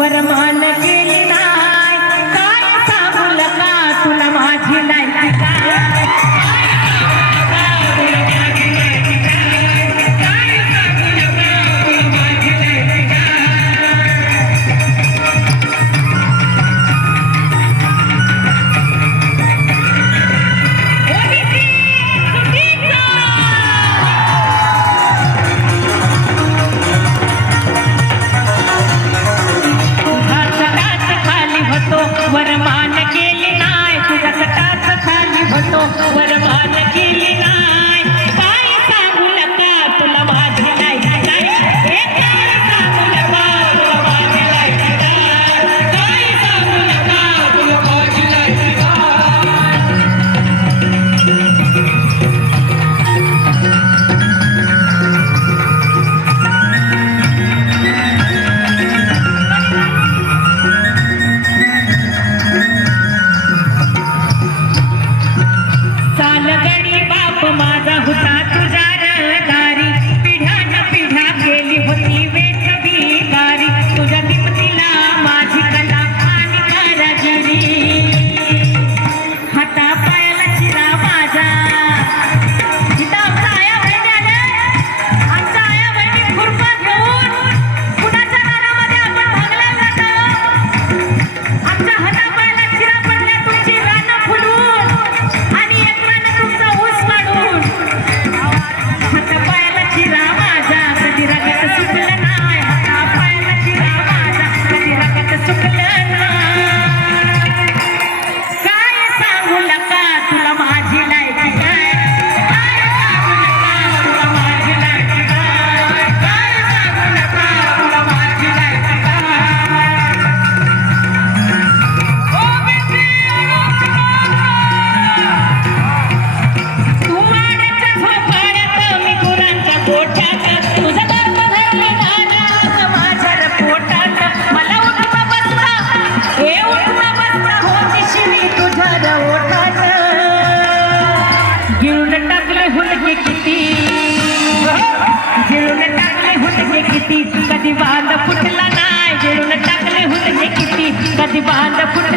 what am I? പാണ്ഡപുര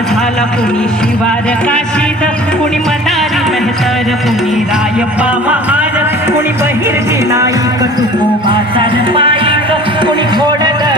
झाला कुणी शिवार काशीद कुणी मदारी मेहतर कुणी रायप्पा महार कुणी बहिर नाईक तुको बाजार कुणी घोडगर